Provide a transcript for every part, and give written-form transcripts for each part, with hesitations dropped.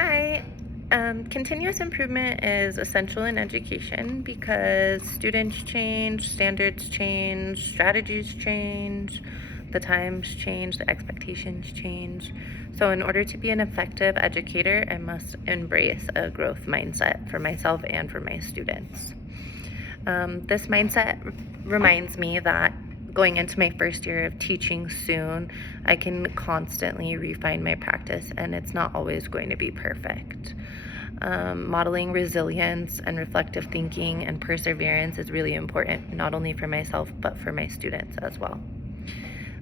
Hi. Continuous improvement is essential in education because students change, standards change, strategies change, the times change, the expectations change. So, in order to be an effective educator, I must embrace a growth mindset for myself and for my students. This mindset reminds me that going into my first year of teaching soon, I can constantly refine my practice and it's not always going to be perfect. Modeling resilience and reflective thinking and perseverance is really important, not only for myself, but for my students as well.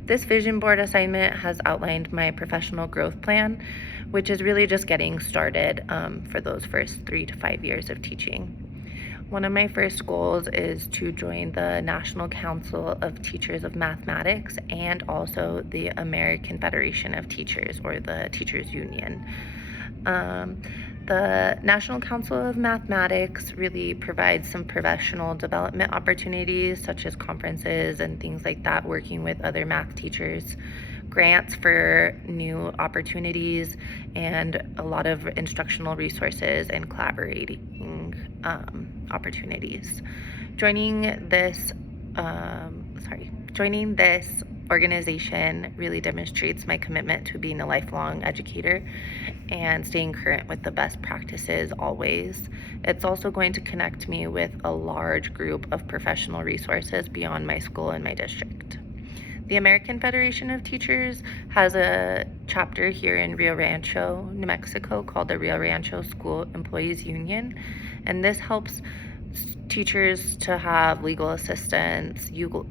This vision board assignment has outlined my professional growth plan, which is really just getting started for those first 3 to 5 years of teaching. One of my first goals is to join the National Council of Teachers of Mathematics and also the American Federation of Teachers, or the Teachers Union. The National Council of Mathematics really provides some professional development opportunities, such as conferences and things like that, working with other math teachers, grants for new opportunities, and a lot of instructional resources and collaborating opportunities. Joining this, joining this organization really demonstrates my commitment to being a lifelong educator and staying current with the best practices always. It's also going to connect me with a large group of professional resources beyond my school and my district. The American Federation of Teachers has a chapter here in Rio Rancho, New Mexico, called the Rio Rancho School Employees Union, and this helps teachers to have legal assistance, union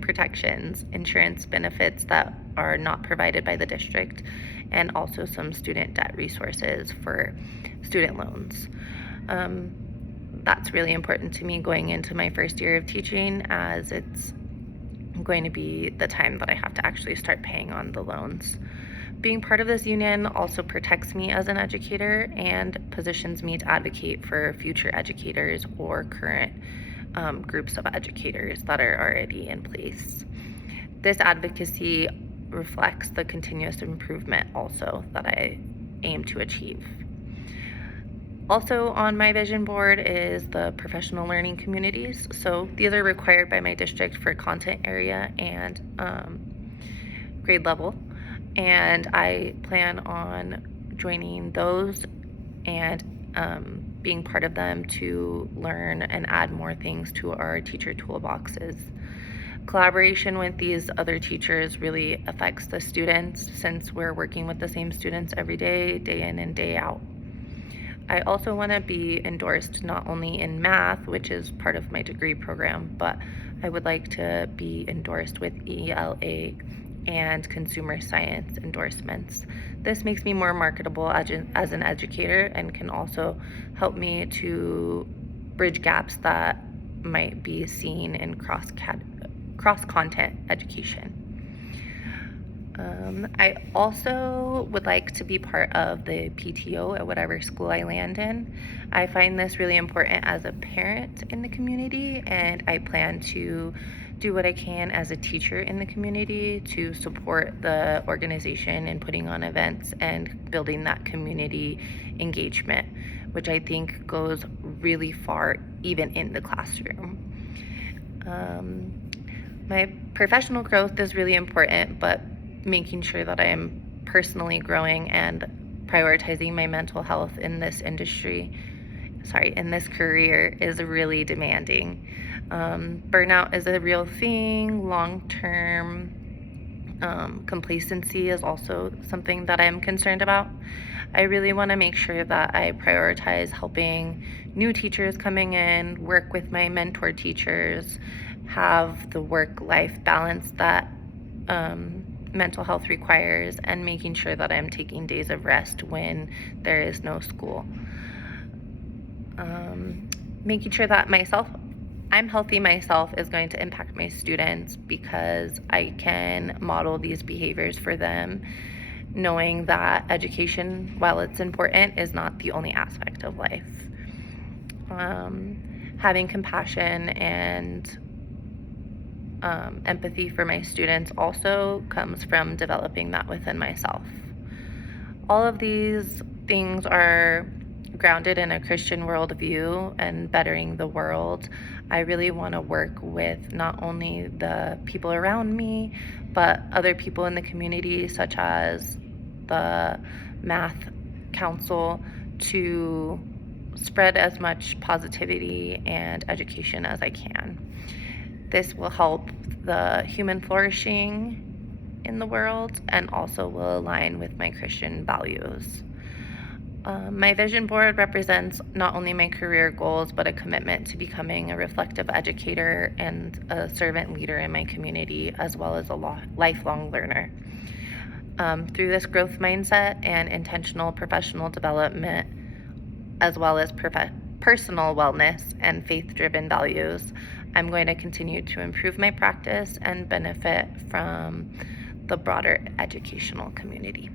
protections, insurance benefits that are not provided by the district, and also some student debt resources for student loans. That's really important to me going into my first year of teaching, as it's going to be the time that I have to actually start paying on the loans. Being part of this union also protects me as an educator and positions me to advocate for future educators or current groups of educators that are already in place. This advocacy reflects the continuous improvement also that I aim to achieve. Also on my vision board is the professional learning communities. So these are required by my district for content area and grade level. And I plan on joining those and being part of them to learn and add more things to our teacher toolboxes. Collaboration with these other teachers really affects the students, since we're working with the same students every day, day in and day out. I also want to be endorsed not only in math, which is part of my degree program, but I would like to be endorsed with ELA and consumer science endorsements. This makes me more marketable as an educator and can also help me to bridge gaps that might be seen in cross-content education. I also would like to be part of the PTO at whatever school I land in. I find this really important as a parent in the community, and I plan to do what I can as a teacher in the community to support the organization in putting on events and building that community engagement, which I think goes really far even in the classroom. My professional growth is really important, but making sure that I am personally growing and prioritizing my mental health in this in this career is really demanding. Burnout is a real thing. Long-term complacency is also something that I'm concerned about. I really want to make sure that I prioritize helping new teachers coming in, work with my mentor teachers, have the work-life balance that mental health requires, and making sure that I'm taking days of rest when there is no school. Making sure that I'm healthy myself is going to impact my students, because I can model these behaviors for them, knowing that education, while it's important, is not the only aspect of life. Having compassion and empathy for my students also comes from developing that within myself. All of these things are grounded in a Christian worldview and bettering the world. I really want to work with not only the people around me, but other people in the community, such as the Math Council, to spread as much positivity and education as I can. This will help the human flourishing in the world and also will align with my Christian values. My vision board represents not only my career goals, but a commitment to becoming a reflective educator and a servant leader in my community, as well as a lifelong learner. Through this growth mindset and intentional professional development, as well as personal wellness and faith-driven values, I'm going to continue to improve my practice and benefit from the broader educational community.